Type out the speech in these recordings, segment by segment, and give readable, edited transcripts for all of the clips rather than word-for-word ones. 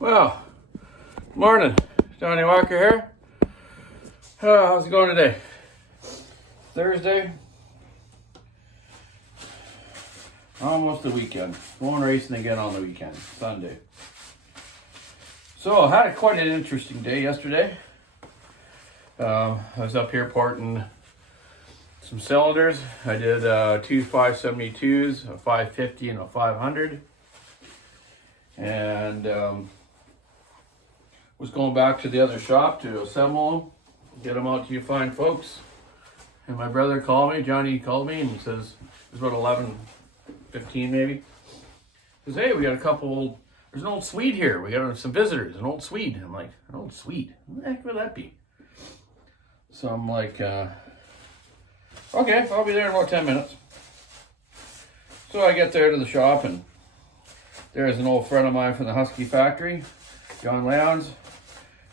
Well, morning. Donny Walker here. How's it going today? Thursday. Almost the weekend. Going racing again on the weekend. Sunday. So I had quite an interesting day yesterday. I was up here porting some cylinders. I did two 572s, a 550 and a 500. And was going back to the other shop to assemble them, get them out to you fine folks. And my brother called me, Johnny called me, and he says, it was about 11:15 maybe. He says, hey, we got a couple, there's an old Swede here. We got some visitors, an old Swede. I'm like, an old Swede? What the heck would that be? So I'm like, okay, I'll be there in about 10 minutes. So I get there to the shop, and there's an old friend of mine from the Husky factory, John Lowndes,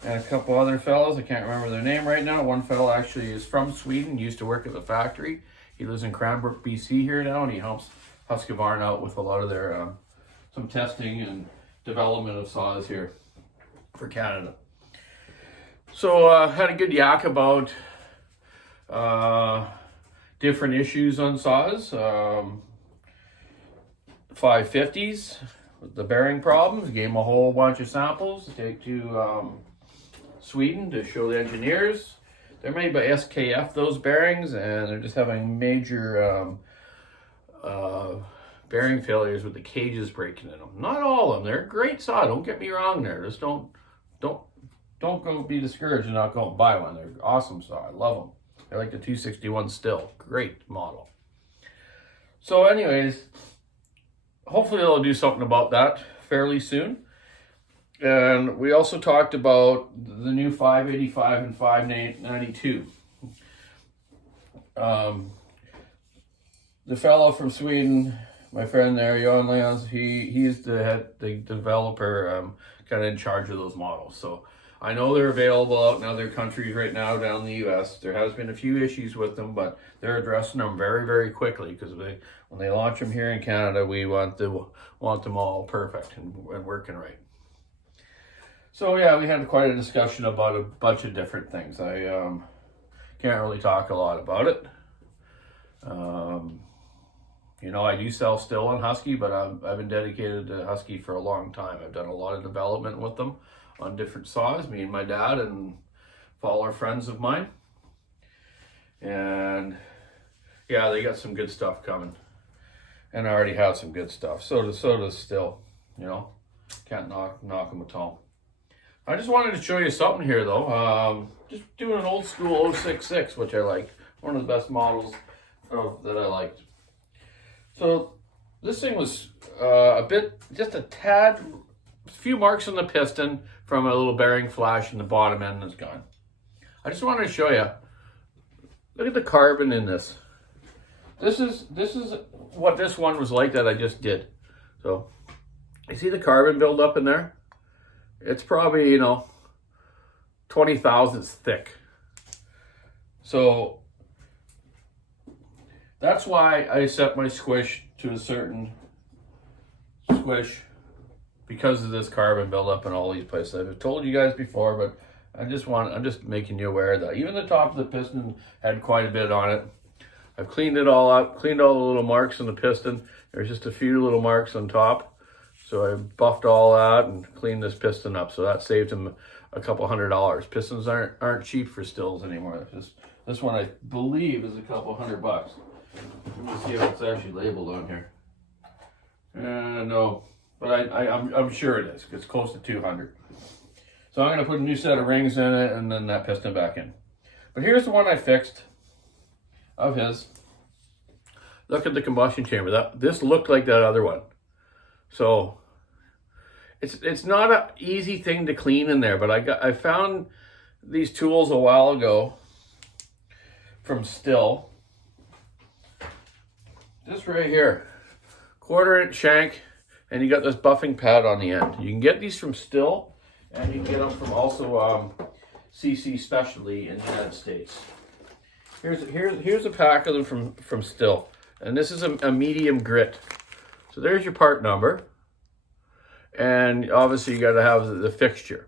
and a couple other fellows. I can't remember their name right now. One fellow actually is from Sweden, used to work at the factory. He lives in Cranbrook, BC here now, and he helps Husqvarna out with a lot of their, some testing and development of saws here for Canada. So had a good yak about different issues on saws. 550s, the bearing problems. Gave him a whole bunch of samples to take to Sweden to show the engineers. They're made by SKF, those bearings, and they're just having major bearing failures with the cages breaking in them. Not all of them. They're a great saw. Don't get me wrong there. Just don't go be discouraged and not go and buy one. They're awesome saw. I love them. They're like the 261 Stihl. Great model. So anyways, hopefully they'll do something about that fairly soon. And we also talked about the new 585 and 592. The fellow from Sweden, my friend there, Jan Leons, he's the developer, kind of in charge of those models. So I know they're available out in other countries right now down in the US. There has been a few issues with them, but they're addressing them very, very quickly, because when they launch them here in Canada, we want them all perfect and working right. So yeah, we had quite a discussion about a bunch of different things. I can't really talk a lot about it. I do sell Stihl and Husky, but I've been dedicated to Husky for a long time. I've done a lot of development with them on different saws, me and my dad and follower friends of mine. And yeah, they got some good stuff coming. And I already have some good stuff. So does Stihl, Can't knock them at all. I just wanted to show you something here though. Just doing an old school 066, which I like. One of the best models that I liked. So this thing was just a few marks on the piston from a little bearing flash, and the bottom end is gone. I just wanted to show you. Look at the carbon in this. This is what this one was like that I just did. So you see the carbon buildup in there? It's probably, 20 thousandths thick. So that's why I set my squish to a certain squish, because of this carbon buildup in all these places. I've told you guys before, but I'm just making you aware that even the top of the piston had quite a bit on it. I've cleaned it all up, cleaned all the little marks on the piston. There's just a few little marks on top. So I buffed all that and cleaned this piston up. So that saved him a couple $100. Pistons aren't cheap for Stihls anymore. This one I believe is a couple $100. Let me see if it's actually labeled on here. No, but I'm sure it is. It's close to 200. So I'm going to put a new set of rings in it and then that piston back in. But here's the one I fixed of his. Look at the combustion chamber. This looked like that other one. So it's not an easy thing to clean in there, but I found these tools a while ago from Stihl. This right here, 1/4-inch shank, and you got this buffing pad on the end. You can get these from Stihl, and you can get them from also CC Specialty in the United States. Here's a pack of them from Stihl, and this is a medium grit. So there's your part number. And obviously you got to have the fixture.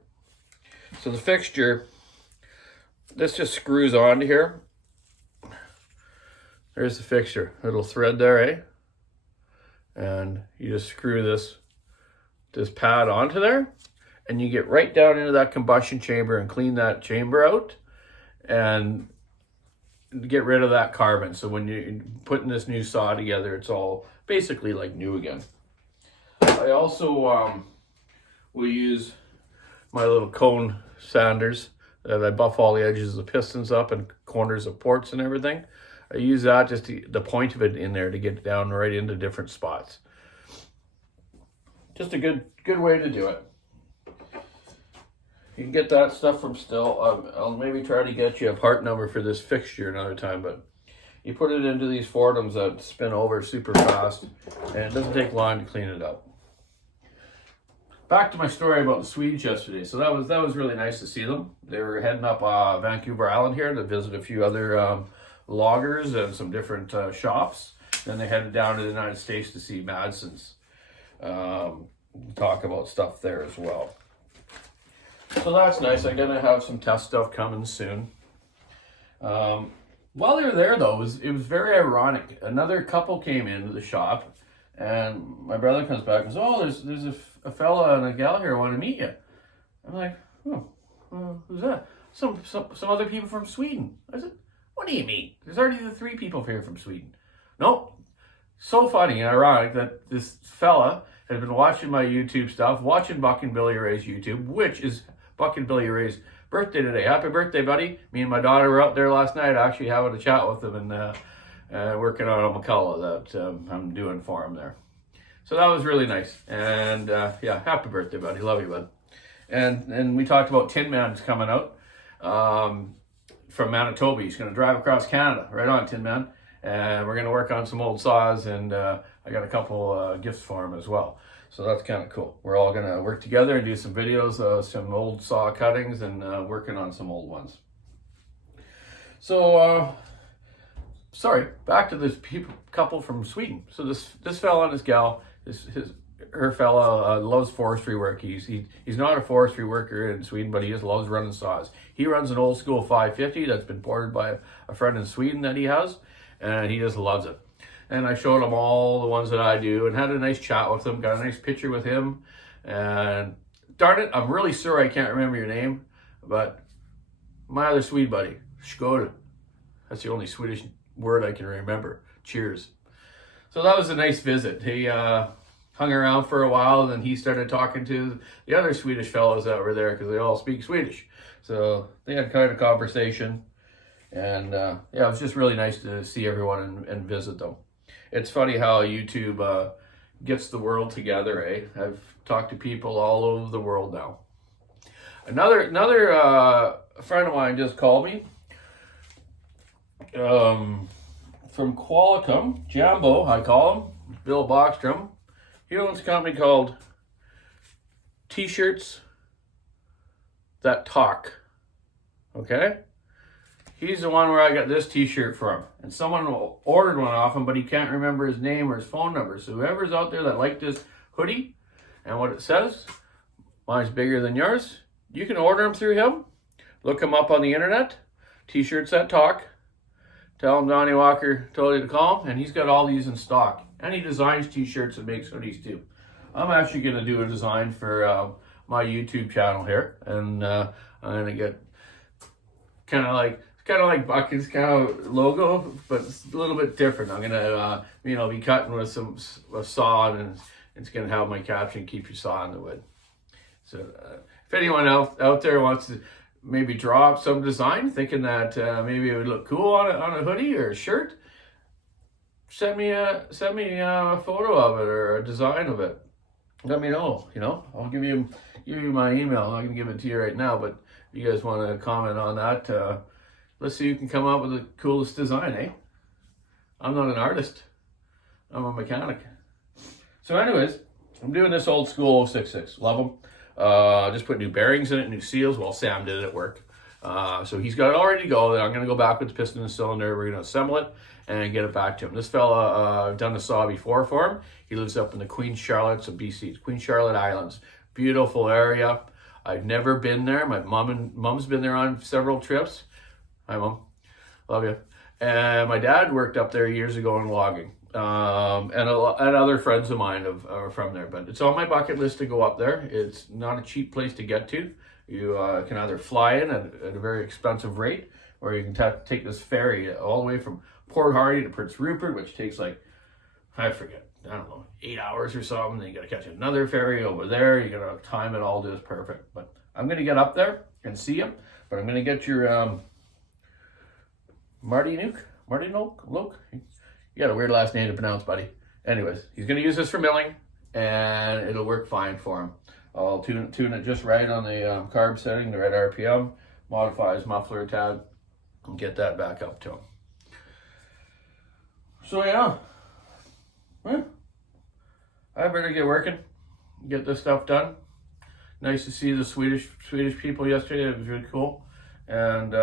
So the fixture, this just screws onto here. There's the fixture, little thread there, eh? And you just screw this pad onto there, and you get right down into that combustion chamber and clean that chamber out and get rid of that carbon. So when you're putting this new saw together, it's all basically like new again. I also will use my little cone sanders that I buff all the edges of the pistons up and corners of ports and everything. I use that just the point of it in there to get down right into different spots. Just a good way to do it. You can get that stuff from Stihl. I'll maybe try to get you a part number for this fixture another time, but you put it into these Fordhams that spin over super fast, and it doesn't take long to clean it up. Back to my story about the Swedes yesterday. So that was really nice to see them. They were heading up Vancouver Island here to visit a few other loggers and some different shops. Then they headed down to the United States to see Madsen's. Talk about stuff there as well. So that's nice. I'm gonna have some test stuff coming soon. While they were there though, it was very ironic. Another couple came into the shop, and my brother comes back and says, "Oh, there's a fella and a gal here want to meet you." I'm like, "Oh, who's that?" Some other people from Sweden. I said, "What do you mean? There's already the 3 people here from Sweden." Nope. So funny and ironic that this fella had been watching my YouTube stuff, watching Buck and Billy Ray's YouTube, which is Buck and Billy Ray's birthday today. Happy birthday, buddy. Me and my daughter were out there last night actually having a chat with him and working on a McCullough that I'm doing for him there. So that was really nice. And yeah, happy birthday, buddy. Love you, bud. And we talked about Tin Man's coming out from Manitoba. He's going to drive across Canada. Right on, Tin Man. And we're going to work on some old saws, and I got a couple gifts for him as well. So that's kind of cool. We're all going to work together and do some videos of some old saw cuttings and working on some old ones. So, sorry, back to this couple from Sweden. So this fella and this gal, her fella loves forestry work. He's not a forestry worker in Sweden, but he just loves running saws. He runs an old school 550 that's been ported by a friend in Sweden that he has, and he just loves it. And I showed him all the ones that I do and had a nice chat with him, got a nice picture with him. And darn it, I'm really sorry I can't remember your name, but my other Swede buddy, Skoda. That's the only Swedish word I can remember. Cheers. So that was a nice visit. He hung around for a while, and then he started talking to the other Swedish fellows that were there because they all speak Swedish. So they had kind of conversation. And yeah, it was just really nice to see everyone and visit them. It's funny how YouTube gets the world together, eh? I've talked to people all over the world now. Another friend of mine just called me from Qualicum, Jambo, I call him, Bill Bockstrom. He owns a company called T-Shirts That Talk, okay? He's the one where I got this t-shirt from. And someone ordered one off him, but he can't remember his name or his phone number. So whoever's out there that liked this hoodie and what it says, mine's bigger than yours, you can order them through him. Look him up on the internet, T-Shirts That Talk. Tell him Donny Walker told you to call him, and he's got all these in stock. And he designs t-shirts and makes hoodies too. I'm actually going to do a design for my YouTube channel here. And I'm going to get kind of like Bucky's kind of logo, but it's a little bit different. I'm gonna, be cutting with a saw, and it's gonna have my caption, "Keep your saw in the wood." So, if anyone out there wants to maybe draw up some design, thinking that maybe it would look cool on a hoodie or a shirt, send me a photo of it or a design of it. Let me know. I'll give you my email. I'm not gonna give it to you right now, but if you guys want to comment on that. Let's see who can come up with the coolest design, eh? I'm not an artist. I'm a mechanic. So anyways, I'm doing this old school 066. Love them. Just put new bearings in it, new seals. Well, Sam did it at work. So he's got it all ready to go. Then I'm going to go back with the piston and cylinder. We're going to assemble it and get it back to him. This fella, I've done the saw before for him. He lives up in the Queen Charlotte's of BC, Queen Charlotte Islands. Beautiful area. I've never been there. My mom's been there on several trips. Hi, Mom. Love you. And my dad worked up there years ago in logging. And other friends of mine are from there. But it's on my bucket list to go up there. It's not a cheap place to get to. You can either fly in at a very expensive rate, or you can take this ferry all the way from Port Hardy to Prince Rupert, which takes like, I don't know, 8 hours or something. Then you got to catch another ferry over there. You got to time it all just perfect. But I'm going to get up there and see him. But I'm going to get your Marty Noak? You got a weird last name to pronounce, buddy. Anyways, he's going to use this for milling, and it'll work fine for him. I'll tune it just right on the carb setting, the right RPM, modify his muffler a tad, and get that back up to him. So yeah, well, I better get working, get this stuff done. Nice to see the Swedish people yesterday. It was really cool, and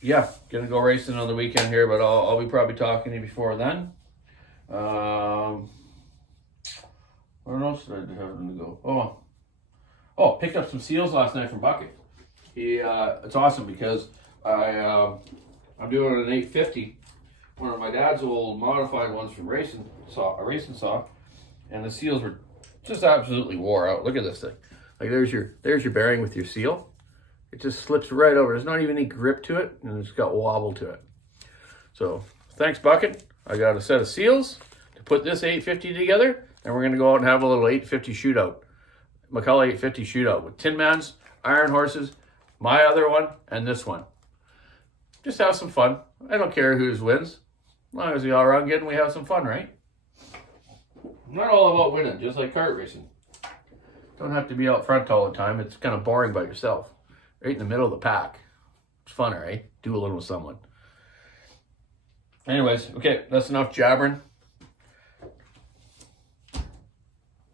yeah, gonna go racing on the weekend here, but I'll be probably talking to you before then. Where else did I have them to go? Oh, picked up some seals last night from Bucket. It's awesome because I'm doing an 850, one of my dad's old modified ones from a racing saw, and the seals were just absolutely wore out. Look at this thing. Like there's your bearing with your seal. It just slips right over. There's not even any grip to it, and it's got wobble to it. So thanks, Bucket. I got a set of seals to put this 850 together, and we're going to go out and have a little 850 shootout. McCullough 850 shootout with Tin Mans, Iron Horses, my other one, and this one. Just have some fun. I don't care whose wins. As long as we all around good and we have some fun, right? Not all about winning, just like kart racing. Don't have to be out front all the time. It's kind of boring by yourself. Right in the middle of the pack. It's funner, right? Do a little with someone. Anyways, okay, that's enough jabbering.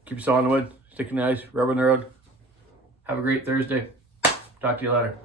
Keep your saw on the wood, sticking the ice, rubbing the road. Have a great Thursday. Talk to you later.